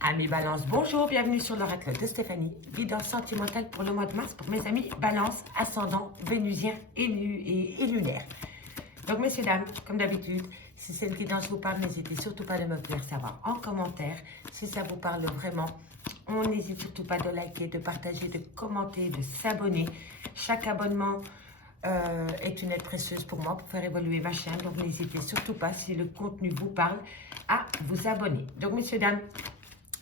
Amis Balance, bonjour, bienvenue sur l'oracle de Stéphanie, guidance sentimentale pour le mois de mars pour mes amis Balance, ascendant, vénusien et lunaire. Donc messieurs, dames, comme d'habitude, si cette guidance vous parle, n'hésitez surtout pas de me faire savoir en commentaire si ça vous parle vraiment. On n'hésite surtout pas de liker, de partager, de commenter, de s'abonner. Chaque abonnement est une aide précieuse pour moi pour faire évoluer ma chaîne. Donc n'hésitez surtout pas, si le contenu vous parle, à vous abonner. Donc messieurs, dames,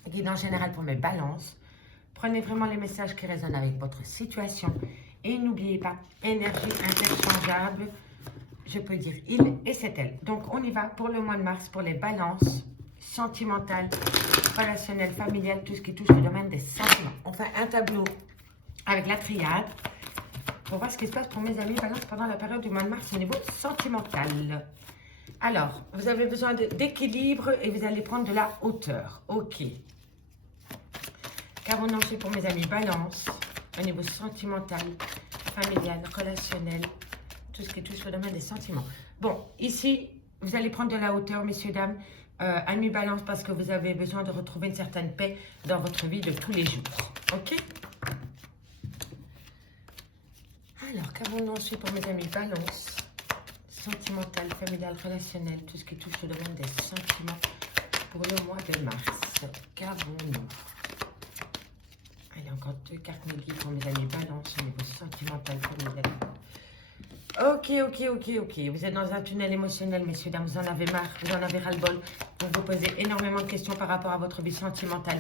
guidance générale pour mes balances. Prenez vraiment les messages qui résonnent avec votre situation. Et n'oubliez pas, énergie interchangeable. Je peux dire il et c'est elle. Donc on y va pour le mois de mars, pour les balances sentimentales, relationnelles, familiales, tout ce qui touche le domaine des sentiments. On fait un tableau avec la triade pour voir ce qui se passe pour mes amis balances pendant la période du mois de mars au niveau sentimental. Alors, vous avez besoin d'équilibre et vous allez prendre de la hauteur. Ok. Qu'avons-nous ensuite pour mes amis balance au niveau sentimental, familial, relationnel, tout ce qui touche le domaine des sentiments. Bon, ici, vous allez prendre de la hauteur, messieurs, dames, amis balance, parce que vous avez besoin de retrouver une certaine paix dans votre vie de tous les jours. Ok? Alors, qu'avons-nous ensuite pour mes amis balance sentimental, familial, relationnel, tout ce qui touche le domaine des sentiments pour le mois de mars. Qu'avons-nous? Allez, encore deux cartes Megui pour mes amis balance au niveau sentimental, familial. Ok. Vous êtes dans un tunnel émotionnel, messieurs, dames. Vous en avez marre, vous en avez ras-le-bol. Vous vous posez énormément de questions par rapport à votre vie sentimentale.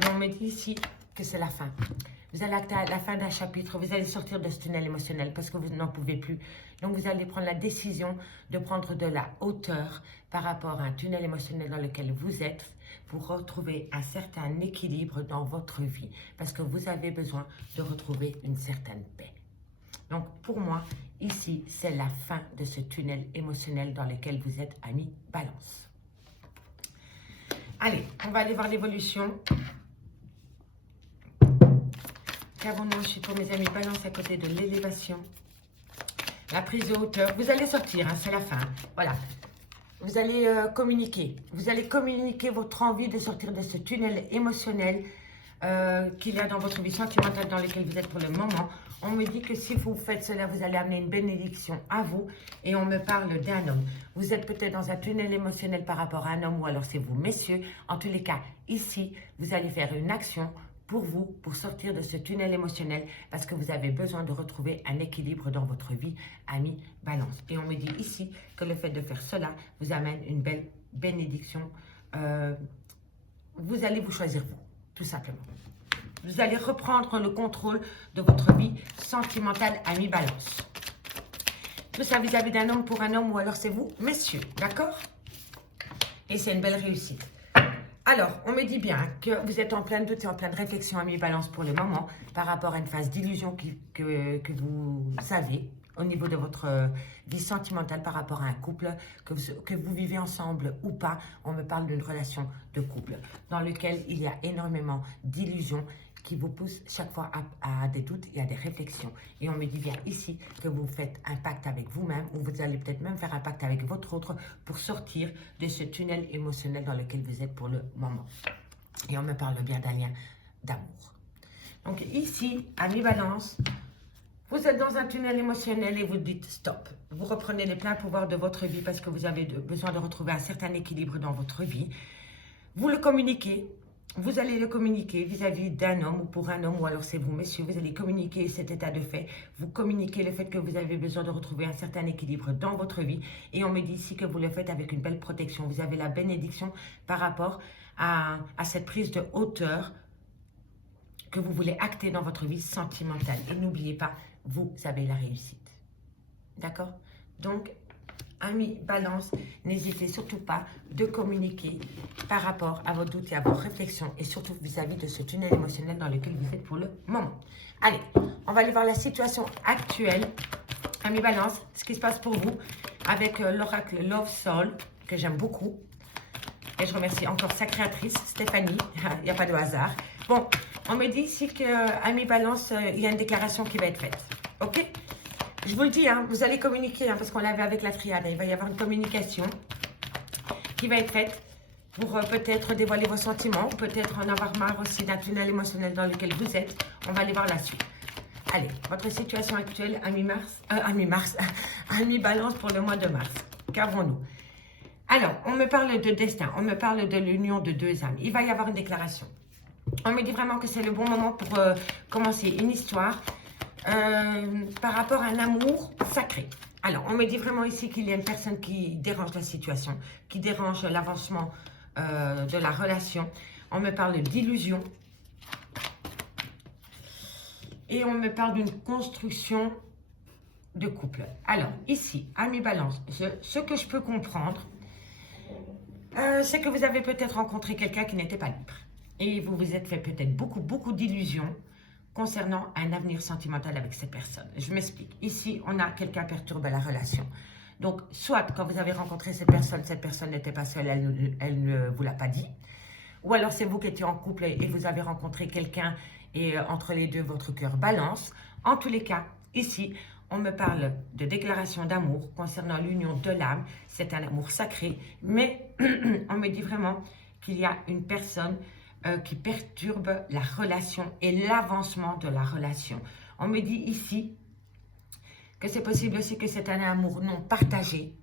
Mais on me dit ici que c'est la fin. Vous allez à la fin d'un chapitre, vous allez sortir de ce tunnel émotionnel parce que vous n'en pouvez plus. Donc, vous allez prendre la décision de prendre de la hauteur par rapport à un tunnel émotionnel dans lequel vous êtes pour retrouver un certain équilibre dans votre vie parce que vous avez besoin de retrouver une certaine paix. Donc, pour moi, ici, c'est la fin de ce tunnel émotionnel dans lequel vous êtes, amis balance. Allez, on va aller voir l'évolution. Qu'avons-nous ensuite pour mes amis balance à côté de l'élévation? La prise de hauteur. Vous allez sortir, hein, c'est la fin. Voilà. Vous allez communiquer. Vous allez communiquer votre envie de sortir de ce tunnel émotionnel qu'il y a dans votre vie sentimentale dans lequel vous êtes pour le moment. On me dit que si vous faites cela, vous allez amener une bénédiction à vous. Et on me parle d'un homme. Vous êtes peut-être dans un tunnel émotionnel par rapport à un homme ou alors c'est vous, messieurs. En tous les cas, ici, vous allez faire une action pour vous, pour sortir de ce tunnel émotionnel, parce que vous avez besoin de retrouver un équilibre dans votre vie, amis balance. Et on me dit ici que le fait de faire cela vous amène une belle bénédiction. Vous allez vous choisir vous, tout simplement. Vous allez reprendre le contrôle de votre vie sentimentale, amis balance. Tout ça vis-à-vis d'un homme pour un homme, ou alors c'est vous, messieurs, d'accord? Et c'est une belle réussite. Alors, on me dit bien que vous êtes en plein doute et en pleine réflexion, amis balance, pour le moment, par rapport à une phase d'illusion que vous avez au niveau de votre vie sentimentale par rapport à un couple, que vous vivez ensemble ou pas. On me parle d'une relation de couple dans lequel il y a énormément d'illusions qui vous poussent chaque fois à des doutes et à des réflexions. Et on me dit bien ici que vous faites un pacte avec vous-même, ou vous allez peut-être même faire un pacte avec votre autre pour sortir de ce tunnel émotionnel dans lequel vous êtes pour le moment. Et on me parle bien d'un lien d'amour. Donc ici, amis balance, vous êtes dans un tunnel émotionnel et vous dites stop. Vous reprenez les pleins pouvoirs de votre vie parce que vous avez besoin de retrouver un certain équilibre dans votre vie. Vous le communiquez. Vous allez le communiquer vis-à-vis d'un homme ou pour un homme, ou alors c'est vous, messieurs. Vous allez communiquer cet état de fait. Vous communiquez le fait que vous avez besoin de retrouver un certain équilibre dans votre vie. Et on me dit ici que vous le faites avec une belle protection. Vous avez la bénédiction par rapport à cette prise de hauteur que vous voulez acter dans votre vie sentimentale. Et n'oubliez pas, vous avez la réussite. D'accord? Donc, amis balance, n'hésitez surtout pas de communiquer par rapport à vos doutes et à vos réflexions et surtout vis-à-vis de ce tunnel émotionnel dans lequel vous êtes pour le moment. Allez, on va aller voir la situation actuelle. Amis balance, ce qui se passe pour vous avec l'oracle Love Soul, que j'aime beaucoup. Et je remercie encore sa créatrice, Stéphanie. Il n'y a pas de hasard. Bon, on me dit ici que, amis balance, il y a une déclaration qui va être faite. Ok? Je vous le dis, hein, vous allez communiquer, hein, parce qu'on l'avait avec la triade. Il va y avoir une communication qui va être faite pour peut-être dévoiler vos sentiments, peut-être en avoir marre aussi d'un tunnel émotionnel dans lequel vous êtes. On va aller voir la suite. Allez, votre situation actuelle à mi-mars, à mi-balance pour le mois de mars. Qu'avons-nous? Alors, on me parle de destin, on me parle de l'union de deux âmes. Il va y avoir une déclaration. On me dit vraiment que c'est le bon moment pour commencer une histoire par rapport à un amour sacré. Alors, on me dit vraiment ici qu'il y a une personne qui dérange la situation, qui dérange l'avancement de la relation. On me parle d'illusion. Et on me parle d'une construction de couple. Alors, ici, à mi-balance, ce que je peux comprendre, c'est que vous avez peut-être rencontré quelqu'un qui n'était pas libre. Et vous vous êtes fait peut-être beaucoup d'illusions concernant un avenir sentimental avec cette personne. Je m'explique. Ici, on a quelqu'un perturbe la relation. Donc, soit quand vous avez rencontré cette personne n'était pas seule, elle ne vous l'a pas dit. Ou alors, c'est vous qui étiez en couple et vous avez rencontré quelqu'un et entre les deux, votre cœur balance. En tous les cas, ici, on me parle de déclaration d'amour concernant l'union de l'âme. C'est un amour sacré, mais on me dit vraiment qu'il y a une personne qui perturbe la relation et l'avancement de la relation. On me dit ici que c'est possible aussi que c'est un amour non partagé.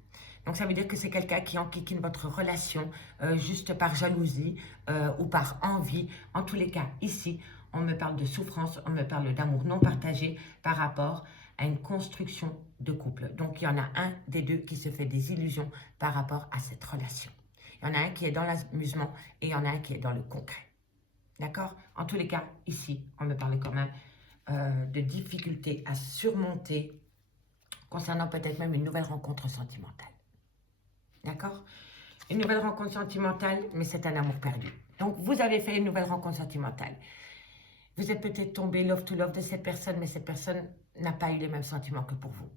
Donc, ça veut dire que c'est quelqu'un qui enquiquine votre relation juste par jalousie ou par envie. En tous les cas, ici, on me parle de souffrance, on me parle d'amour non partagé par rapport à une construction de couple. Donc, il y en a un des deux qui se fait des illusions par rapport à cette relation. Il y en a un qui est dans l'amusement et il y en a un qui est dans le concret. D'accord? En tous les cas, ici, on me parle quand même de difficultés à surmonter concernant peut-être même une nouvelle rencontre sentimentale. D'accord? Une nouvelle rencontre sentimentale, mais c'est un amour perdu. Donc, vous avez fait une nouvelle rencontre sentimentale. Vous êtes peut-être tombé love to love de cette personne, mais cette personne n'a pas eu les mêmes sentiments que pour vous.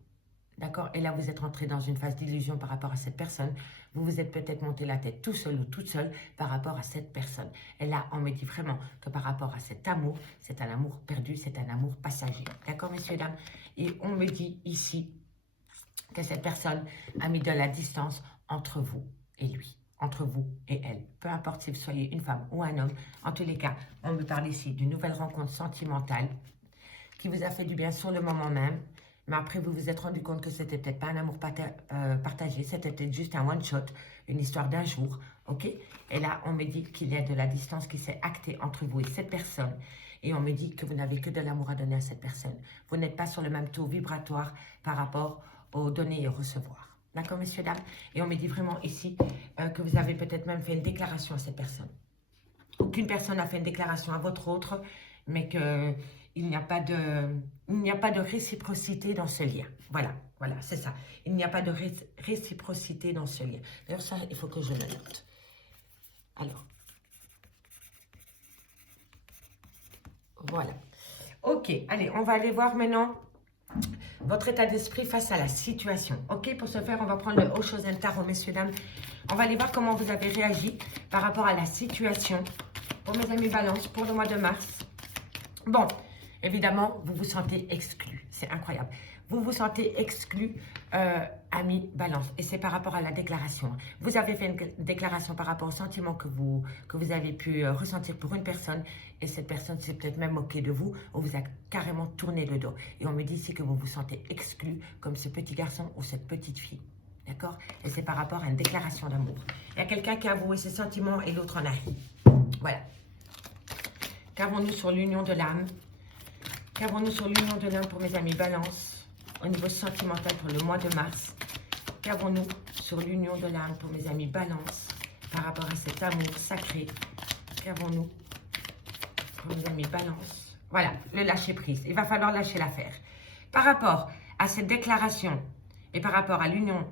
D'accord? Et là, vous êtes rentré dans une phase d'illusion par rapport à cette personne. Vous vous êtes peut-être monté la tête tout seul ou toute seule par rapport à cette personne. Et là, on me dit vraiment que par rapport à cet amour, c'est un amour perdu, c'est un amour passager. D'accord, messieurs, dames? Et on me dit ici que cette personne a mis de la distance entre vous et lui, entre vous et elle. Peu importe si vous soyez une femme ou un homme, en tous les cas, on me parle ici d'une nouvelle rencontre sentimentale qui vous a fait du bien sur le moment même, mais après vous vous êtes rendu compte que c'était peut-être pas un amour partagé, c'était peut-être juste un one-shot, une histoire d'un jour, ok? Et là, on me dit qu'il y a de la distance qui s'est actée entre vous et cette personne, et on me dit que vous n'avez que de l'amour à donner à cette personne. Vous n'êtes pas sur le même taux vibratoire par rapport au donner et au recevoir. D'accord, messieurs, dames? Et on me dit vraiment ici que vous avez peut-être même fait une déclaration à cette personne. Aucune personne n'a fait une déclaration à votre autre, mais qu'il n'y a pas de réciprocité dans ce lien. Voilà, c'est ça. Il n'y a pas de réciprocité dans ce lien. D'ailleurs, ça, il faut que je le note. Alors. Voilà. Ok, allez, on va aller voir maintenant votre état d'esprit face à la situation. Ok, pour ce faire, on va prendre le Oshozen Tarot, messieurs, dames. On va aller voir comment vous avez réagi par rapport à la situation. Pour mes amis Balance, pour le mois de mars. Bon, évidemment, vous vous sentez exclu. C'est incroyable. Vous vous sentez exclu, amis Balance. Et c'est par rapport à la déclaration. Vous avez fait une déclaration par rapport au sentiment que vous avez pu ressentir pour une personne. Et cette personne s'est peut-être même moquée de vous ou vous a carrément tourné le dos. Et on me dit ici que vous vous sentez exclu comme ce petit garçon ou cette petite fille. D'accord? Et c'est par rapport à une déclaration d'amour. Il y a quelqu'un qui a avoué ses sentiments et l'autre en a ri. Voilà. Qu'avons-nous sur l'union de l'âme? Qu'avons-nous sur l'union de l'âme pour mes amis Balance au niveau sentimental pour le mois de mars? Qu'avons-nous sur l'union de l'âme pour mes amis Balance par rapport à cet amour sacré? Qu'avons-nous pour mes amis Balance? Voilà, le lâcher prise. Il va falloir lâcher l'affaire. Par rapport à cette déclaration et par rapport à l'union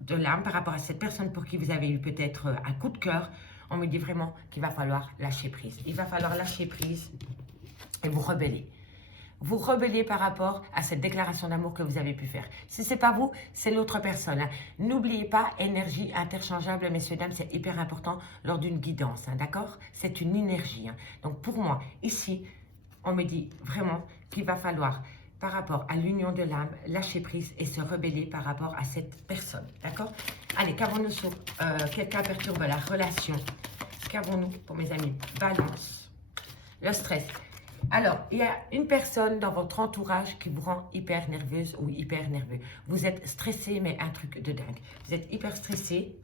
de l'âme, par rapport à cette personne pour qui vous avez eu peut-être un coup de cœur, on me dit vraiment qu'il va falloir lâcher prise. Il va falloir lâcher prise et vous rebeller. Vous rebellez par rapport à cette déclaration d'amour que vous avez pu faire. Si ce n'est pas vous, c'est l'autre personne. Hein. N'oubliez pas, énergie interchangeable, messieurs, dames, c'est hyper important lors d'une guidance, hein, d'accord? C'est une énergie. Hein. Donc pour moi, ici, on me dit vraiment qu'il va falloir, par rapport à l'union de l'âme, lâcher prise et se rebeller par rapport à cette personne, d'accord? Allez, qu'avons-nous sur quelqu'un perturbe la relation qu'avons-nous pour mes amis Balance? Le stress. Alors, il y a une personne dans votre entourage qui vous rend hyper nerveuse ou hyper nerveux. Vous êtes stressé, mais un truc de dingue. Vous êtes hyper stressé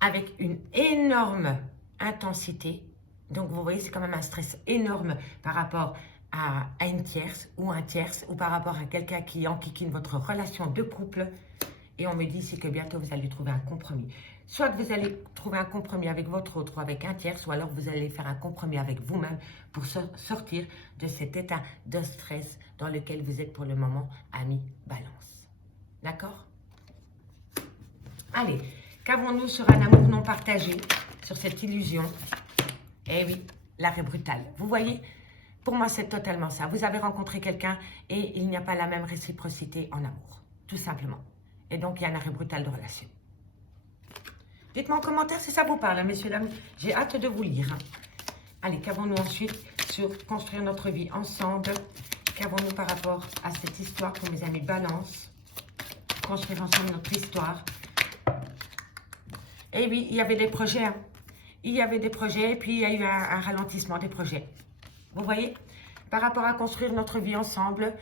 avec une énorme intensité. Donc, vous voyez, c'est quand même un stress énorme par rapport à une tierce ou un tierce ou par rapport à quelqu'un qui enquiquine votre relation de couple. Et on me dit ici que bientôt, vous allez trouver un compromis. Soit que vous allez trouver un compromis avec votre autre ou avec un tierce, ou alors vous allez faire un compromis avec vous-même pour sortir de cet état de stress dans lequel vous êtes pour le moment, ami Balance. D'accord? Allez, qu'avons-nous sur un amour non partagé, sur cette illusion? Eh oui, l'arrêt brutal. Vous voyez, pour moi, c'est totalement ça. Vous avez rencontré quelqu'un et il n'y a pas la même réciprocité en amour, tout simplement. Et donc, il y a un arrêt brutal de relation. Dites-moi en commentaire si ça vous parle, hein, messieurs, dames. J'ai hâte de vous lire. Hein. Allez, qu'avons-nous ensuite sur construire notre vie ensemble? Qu'avons-nous par rapport à cette histoire pour mes amis Balance? Construire ensemble notre histoire. Et oui, il y avait des projets. Hein. Il y avait des projets et puis il y a eu un ralentissement des projets. Vous voyez? Par rapport à construire notre vie ensemble,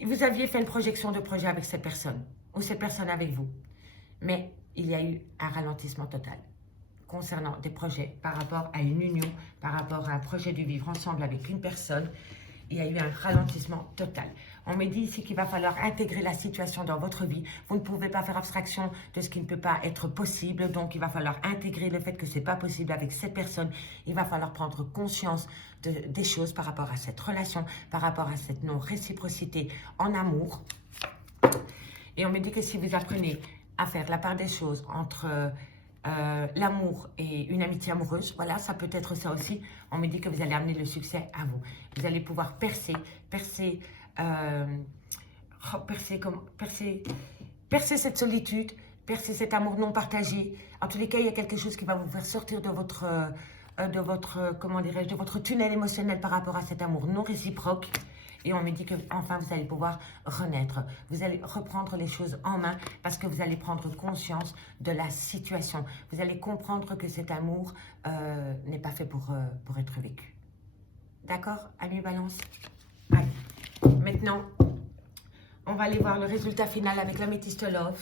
vous aviez fait une projection de projet avec cette personne ou cette personne avec vous. Mais il y a eu un ralentissement total concernant des projets par rapport à une union, par rapport à un projet de vivre ensemble avec une personne. Il y a eu un ralentissement total. On me dit ici qu'il va falloir intégrer la situation dans votre vie. Vous ne pouvez pas faire abstraction de ce qui ne peut pas être possible. Donc, il va falloir intégrer le fait que ce n'est pas possible avec cette personne. Il va falloir prendre conscience des choses par rapport à cette relation, par rapport à cette non-réciprocité en amour. Et on me dit que si vous apprenez à faire la part des choses entre l'amour et une amitié amoureuse, voilà, ça peut être ça aussi. On me dit que vous allez amener le succès à vous. Vous allez pouvoir percer cette solitude, percer cet amour non partagé. En tous les cas, il y a quelque chose qui va vous faire sortir de votre tunnel émotionnel par rapport à cet amour non réciproque. Et on me dit que enfin vous allez pouvoir renaître. Vous allez reprendre les choses en main parce que vous allez prendre conscience de la situation. Vous allez comprendre que cet amour n'est pas fait pour être vécu. D'accord, ami Balance? Allez. Maintenant, on va aller voir le résultat final avec l'améthyste Love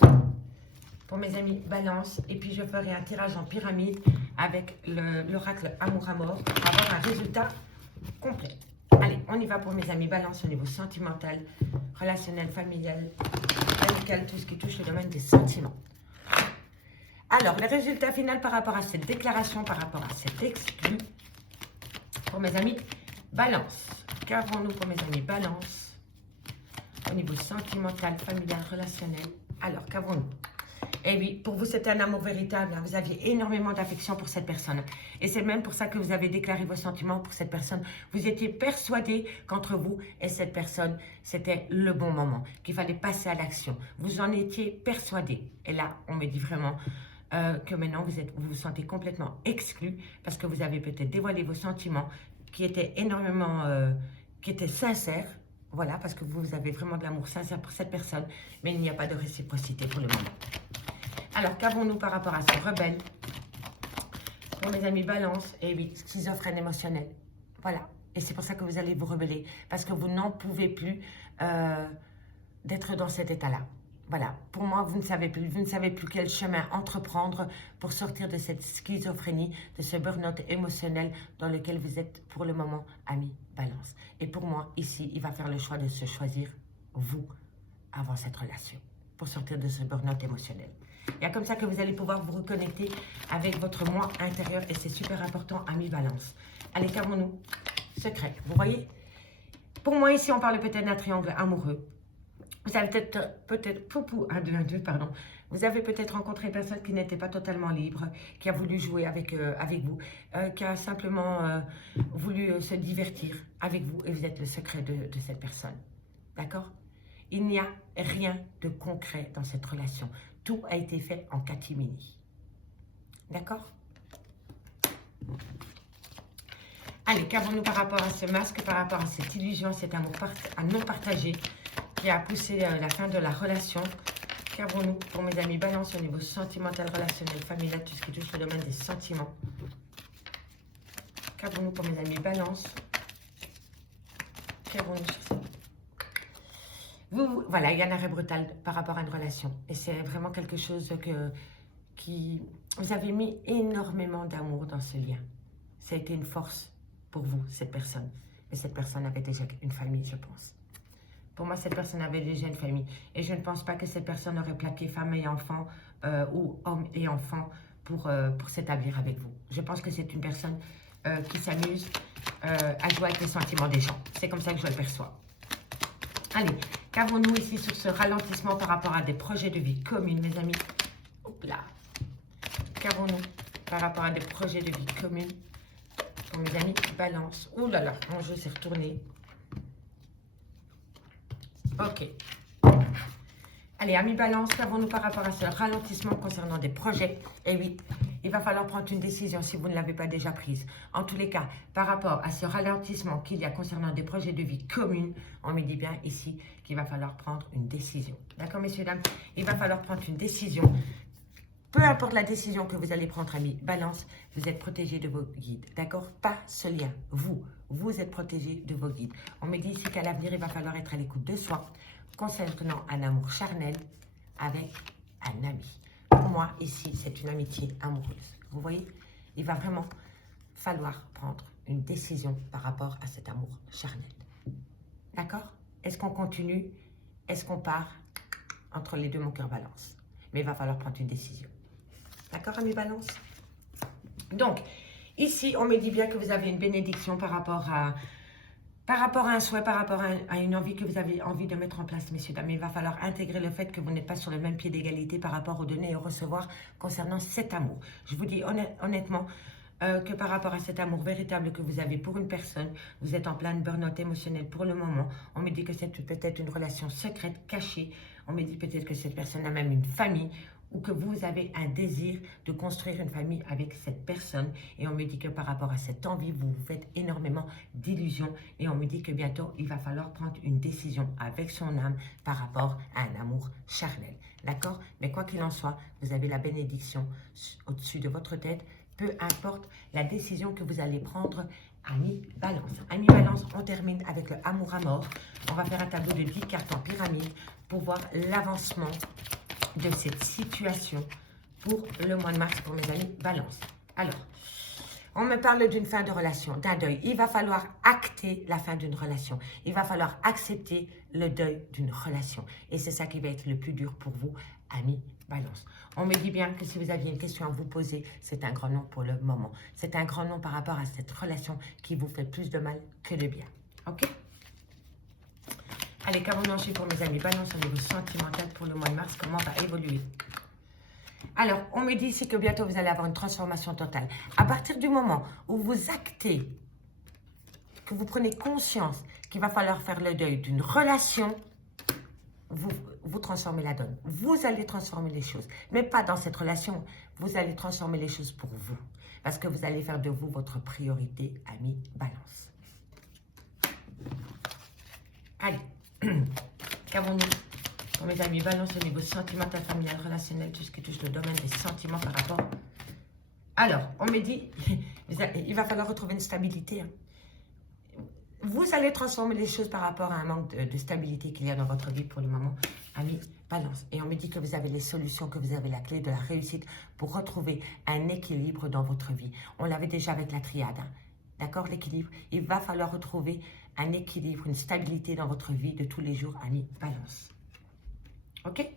pour mes amis Balance. Et puis, je ferai un tirage en pyramide avec l'oracle Amour à mort pour avoir un résultat complet. Allez, on y va pour mes amis Balance au niveau sentimental, relationnel, familial, amical, tout ce qui touche le domaine des sentiments. Alors, le résultat final par rapport à cette déclaration, par rapport à cet exclu, pour mes amis Balance. Qu'avons-nous pour mes amis Balance au niveau sentimental, familial, relationnel? Alors, qu'avons-nous? Eh oui, pour vous, c'était un amour véritable. Vous aviez énormément d'affection pour cette personne. Et c'est même pour ça que vous avez déclaré vos sentiments pour cette personne. Vous étiez persuadé qu'entre vous et cette personne, c'était le bon moment, qu'il fallait passer à l'action. Vous en étiez persuadé. Et là, on me dit vraiment que maintenant, vous vous sentez complètement exclu parce que vous avez peut-être dévoilé vos sentiments qui étaient qui étaient sincères. Voilà, parce que vous avez vraiment de l'amour sincère pour cette personne, mais il n'y a pas de réciprocité pour le moment. Alors, qu'avons-nous par rapport à ce rebelle? Pour mes amis Balance, et oui, schizophrène émotionnel. Voilà. Et c'est pour ça que vous allez vous rebeller, parce que vous n'en pouvez plus d'être dans cet état-là. Voilà. Pour moi, vous ne savez plus quel chemin entreprendre pour sortir de cette schizophrénie, de ce burn-out émotionnel dans lequel vous êtes pour le moment, ami Balance. Et pour moi, ici, il va faire le choix de se choisir, vous, avant cette relation, pour sortir de ce burn-out émotionnel. Il y a comme ça que vous allez pouvoir vous reconnecter avec votre moi intérieur et c'est super important, ami Balance. Allez, qu'avons-nous? Secret. Vous voyez? Pour moi, ici, on parle peut-être d'un triangle amoureux. Vous avez pardon. Vous avez peut-être rencontré une personne qui n'était pas totalement libre, qui a voulu jouer avec vous, qui a simplement voulu se divertir avec vous et vous êtes le secret de cette personne. D'accord? Il n'y a rien de concret dans cette relation. Tout a été fait en catimini. D'accord? Allez, qu'avons-nous par rapport à ce masque, par rapport à cette illusion, cet amour non partagé qui a poussé la fin de la relation? Qu'avons-nous pour mes amis Balance au niveau sentimental, relationnel, familial, tout ce qui touche le domaine des sentiments? Qu'avons-nous pour mes amis Balance? Qu'avons-nous sur ça? Voilà, il y a un arrêt brutal par rapport à une relation. Et c'est vraiment quelque chose qui... Vous avez mis énormément d'amour dans ce lien. Ça a été une force pour vous, cette personne. Mais cette personne avait déjà une famille, je pense. Pour moi, cette personne avait déjà une famille. Et je ne pense pas que cette personne aurait plaqué femme et enfant ou homme et enfant pour s'établir avec vous. Je pense que c'est une personne qui s'amuse à jouer avec les sentiments des gens. C'est comme ça que je le perçois. Allez, qu'avons-nous ici sur ce ralentissement par rapport à des projets de vie communs, mes amis? Hop là. Qu'avons-nous par rapport à des projets de vie communs pour mes amis Balance? Ouh là là, mon jeu s'est retourné. Ok. Allez, amis Balance, qu'avons-nous par rapport à ce ralentissement concernant des projets? Eh oui, il va falloir prendre une décision si vous ne l'avez pas déjà prise. En tous les cas, par rapport à ce ralentissement qu'il y a concernant des projets de vie communs, on me dit bien ici qu'il va falloir prendre une décision. D'accord, messieurs, dames? Il va falloir prendre une décision. Peu importe la décision que vous allez prendre, amis Balance, vous êtes protégé de vos guides. D'accord? Pas ce lien. Vous êtes protégé de vos guides. On me dit ici qu'à l'avenir, il va falloir être à l'écoute de soi concernant un amour charnel avec un ami. Pour moi, ici, c'est une amitié amoureuse. Vous voyez? Il va vraiment falloir prendre une décision par rapport à cet amour charnel. D'accord? Est-ce qu'on continue? Est-ce qu'on part? Entre les deux, mon cœur balance. Mais il va falloir prendre une décision. D'accord, amis Balance? Donc, ici, on me dit bien que vous avez une bénédiction par rapport à un souhait, par rapport à une envie que vous avez envie de mettre en place, messieurs, dames. Il va falloir intégrer le fait que vous n'êtes pas sur le même pied d'égalité par rapport au donner et au recevoir concernant cet amour. Je vous dis honnêtement que par rapport à cet amour véritable que vous avez pour une personne, vous êtes en pleine burn-out émotionnelle pour le moment. On me dit que c'est peut-être une relation secrète, cachée. On me dit peut-être que cette personne a même une famille ou que vous avez un désir de construire une famille avec cette personne. Et on me dit que par rapport à cette envie, vous vous faites énormément d'illusions. Et on me dit que bientôt, il va falloir prendre une décision avec son âme par rapport à un amour charnel. D'accord? Mais quoi qu'il en soit, vous avez la bénédiction au-dessus de votre tête. Peu importe la décision que vous allez prendre, amis Balance. Amis Balance, on termine avec le amour à mort. On va faire un tableau de 10 cartes en pyramide pour voir l'avancement de cette situation pour le mois de mars pour mes amis Balance. Alors, on me parle d'une fin de relation, d'un deuil. Il va falloir acter la fin d'une relation. Il va falloir accepter le deuil d'une relation. Et c'est ça qui va être le plus dur pour vous, amis Balance. On me dit bien que si vous aviez une question à vous poser, c'est un grand non pour le moment. C'est un grand non par rapport à cette relation qui vous fait plus de mal que de bien. Ok? Allez, qu'avons-nous ensuite pour mes amis Balance au niveau sentimental pour le mois de mars? Comment va évoluer? Alors, on me dit ici que bientôt vous allez avoir une transformation totale. À partir du moment où vous actez, que vous prenez conscience qu'il va falloir faire le deuil d'une relation, vous transformez la donne. Vous allez transformer les choses. Mais pas dans cette relation. Vous allez transformer les choses pour vous. Parce que vous allez faire de vous votre priorité, amis Balance. Allez. Qu'avons-nous pour mes amis Balance au niveau sentimental, familial, relationnel, tout ce qui touche le domaine des sentiments par rapport... Alors, on me dit, il va falloir retrouver une stabilité. Hein. Vous allez transformer les choses par rapport à un manque de stabilité qu'il y a dans votre vie pour le moment, amis Balance. Et on me dit que vous avez les solutions, que vous avez la clé de la réussite pour retrouver un équilibre dans votre vie. On l'avait déjà avec la triade. Hein. D'accord, l'équilibre. Il va falloir retrouver un équilibre, une stabilité dans votre vie de tous les jours, amis Balance. Ok?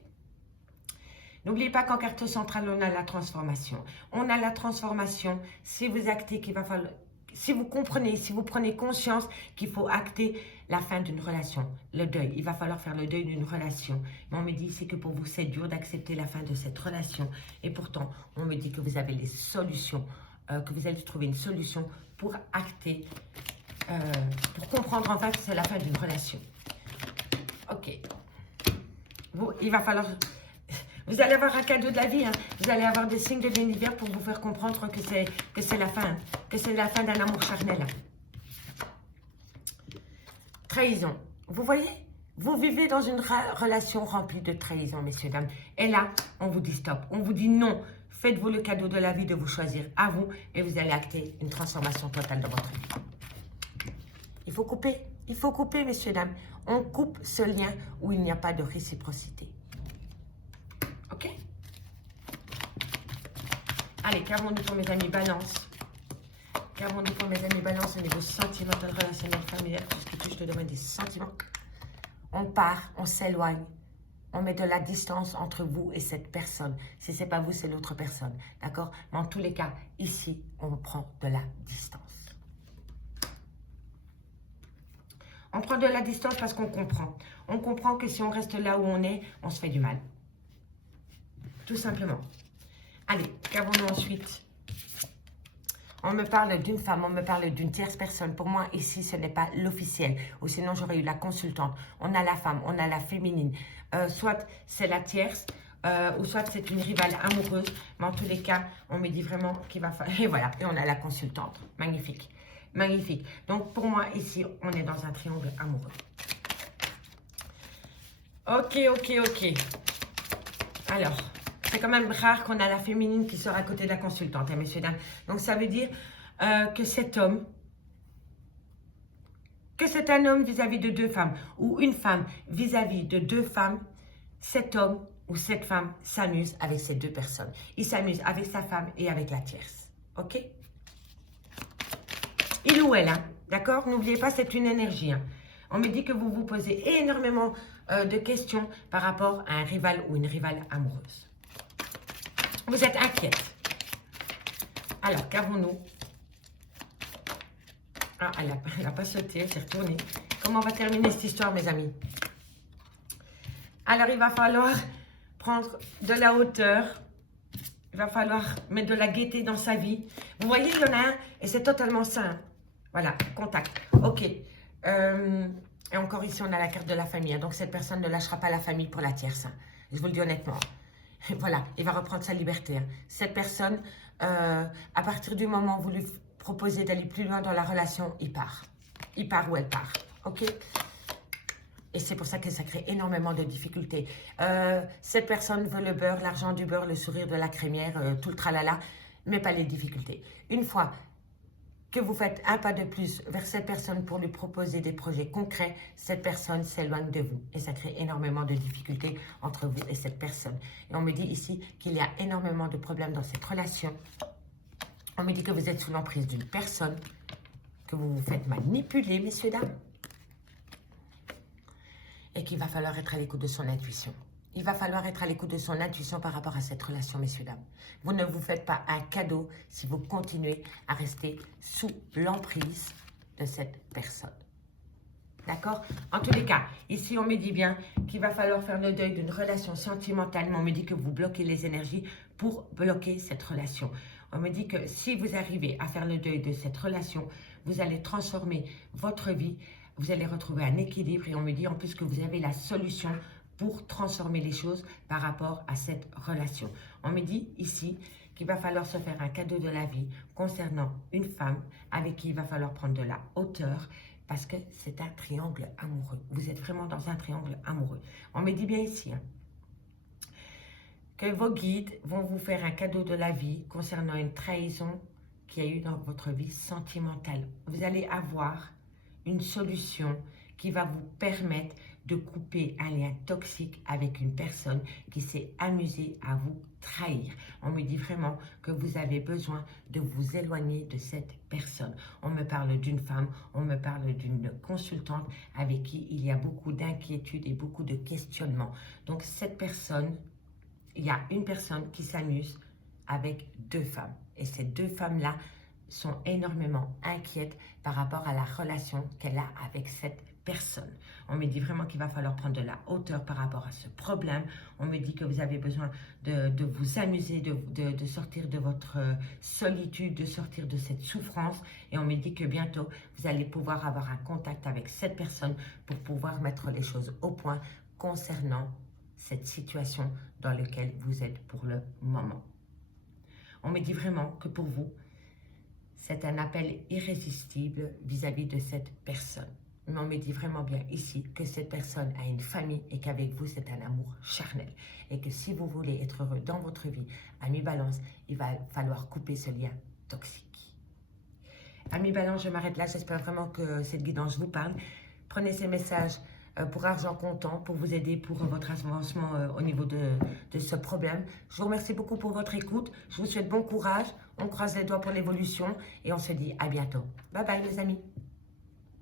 N'oubliez pas qu'en carte centrale, on a la transformation. On a la transformation. Si vous actez qu'il va falloir... Si vous comprenez, si vous prenez conscience qu'il faut acter la fin d'une relation, le deuil, il va falloir faire le deuil d'une relation. Mais on me dit ici que pour vous, c'est dur d'accepter la fin de cette relation. Et pourtant, on me dit que vous avez les solutions, que vous allez trouver une solution pour acter, pour comprendre enfin que c'est la fin d'une relation. Ok. Il va falloir... Vous allez avoir un cadeau de la vie, hein. Vous allez avoir des signes de l'univers pour vous faire comprendre que c'est la fin, hein. Que c'est la fin d'un amour charnel. Hein. Trahison. Vous voyez? Vous vivez dans une relation remplie de trahison, messieurs, dames. Et là, on vous dit stop. On vous dit non. Faites-vous le cadeau de la vie de vous choisir à vous et vous allez acter une transformation totale dans votre vie. Il faut couper. Il faut couper, messieurs, dames. On coupe ce lien où il n'y a pas de réciprocité. OK? Allez, qu'avons-nous pour mes amis Balance? Qu'avons-nous pour mes amis Balance au niveau sentimental, relationnel, familial, tout ce qui touche le domaine des sentiments? On part, on s'éloigne, on met de la distance entre vous et cette personne. Si ce n'est pas vous, c'est l'autre personne. D'accord? Mais en tous les cas, ici, on prend de la distance. On prend de la distance parce qu'on comprend. On comprend que si on reste là où on est, on se fait du mal. Tout simplement. Allez, qu'avons-nous ensuite? On me parle d'une femme, on me parle d'une tierce personne. Pour moi, ici, ce n'est pas l'officiel. Ou sinon, j'aurais eu la consultante. On a la femme, on a la féminine. Soit c'est la tierce, ou soit c'est une rivale amoureuse. Mais en tous les cas, on me dit vraiment qu'il va falloir... Et voilà, et on a la consultante. Magnifique. Magnifique. Donc, pour moi, ici, on est dans un triangle amoureux. Ok, ok, ok. Alors... C'est quand même rare qu'on a la féminine qui sort à côté de la consultante, hein, messieurs, dames. Donc, ça veut dire que cet homme, que c'est un homme vis-à-vis de deux femmes, ou une femme vis-à-vis de deux femmes, cet homme ou cette femme s'amuse avec ces deux personnes. Il s'amuse avec sa femme et avec la tierce. OK? Il ou elle, hein, d'accord? N'oubliez pas, c'est une énergie. Hein. On me dit que vous vous posez énormément de questions par rapport à un rival ou une rivale amoureuse. Vous êtes inquiète. Alors, qu'avons-nous? Ah, elle n'a pas sauté, elle s'est retournée. Comment on va terminer cette histoire, mes amis? Alors, il va falloir prendre de la hauteur. Il va falloir mettre de la gaieté dans sa vie. Vous voyez, il y en a un et c'est totalement sain. Voilà, contact. OK. Et encore ici, on a la carte de la famille. Hein. Donc, cette personne ne lâchera pas la famille pour la tierce. Hein. Je vous le dis honnêtement. Voilà, il va reprendre sa liberté. Hein. Cette personne, à partir du moment où vous lui proposez d'aller plus loin dans la relation, il part. Il part ou elle part. OK? Et c'est pour ça que ça crée énormément de difficultés. Cette personne veut le beurre, l'argent du beurre, le sourire de la crémière, tout le tralala, mais pas les difficultés. Une fois que vous faites un pas de plus vers cette personne pour lui proposer des projets concrets, cette personne s'éloigne de vous. Et ça crée énormément de difficultés entre vous et cette personne. Et on me dit ici qu'il y a énormément de problèmes dans cette relation. On me dit que vous êtes sous l'emprise d'une personne, que vous vous faites manipuler, messieurs, dames. Et qu'il va falloir être à l'écoute de son intuition. Il va falloir être à l'écoute de son intuition par rapport à cette relation, messieurs, dames. Vous ne vous faites pas un cadeau si vous continuez à rester sous l'emprise de cette personne. D'accord? En tous les cas, ici, on me dit bien qu'il va falloir faire le deuil d'une relation sentimentale, mais on me dit que vous bloquez les énergies pour bloquer cette relation. On me dit que si vous arrivez à faire le deuil de cette relation, vous allez transformer votre vie, vous allez retrouver un équilibre et on me dit en plus que vous avez la solution pour transformer les choses par rapport à cette relation. On me dit ici qu'il va falloir se faire un cadeau de la vie concernant une femme avec qui il va falloir prendre de la hauteur parce que c'est un triangle amoureux. Vous êtes vraiment dans un triangle amoureux. On me dit bien ici que vos guides vont vous faire un cadeau de la vie concernant une trahison qu'il y a eu dans votre vie sentimentale. Vous allez avoir une solution qui va vous permettre de couper un lien toxique avec une personne qui s'est amusée à vous trahir. On me dit vraiment que vous avez besoin de vous éloigner de cette personne. On me parle d'une femme, on me parle d'une consultante avec qui il y a beaucoup d'inquiétudes et beaucoup de questionnements. Donc cette personne, il y a une personne qui s'amuse avec deux femmes. Et ces deux femmes-là sont énormément inquiètes par rapport à la relation qu'elle a avec cette personne. On me dit vraiment qu'il va falloir prendre de la hauteur par rapport à ce problème. On me dit que vous avez besoin de vous amuser, de sortir de votre solitude, de sortir de cette souffrance. Et on me dit que bientôt, vous allez pouvoir avoir un contact avec cette personne pour pouvoir mettre les choses au point concernant cette situation dans laquelle vous êtes pour le moment. On me dit vraiment que pour vous, c'est un appel irrésistible vis-à-vis de cette personne. Mais on me dit vraiment bien ici que cette personne a une famille et qu'avec vous, c'est un amour charnel. Et que si vous voulez être heureux dans votre vie, Amis Balance, il va falloir couper ce lien toxique. Amis Balance, je m'arrête là. J'espère vraiment que cette guidance vous parle. Prenez ces messages pour argent comptant, pour vous aider pour votre avancement au niveau de ce problème. Je vous remercie beaucoup pour votre écoute. Je vous souhaite bon courage. On croise les doigts pour l'évolution et on se dit à bientôt. Bye bye les amis.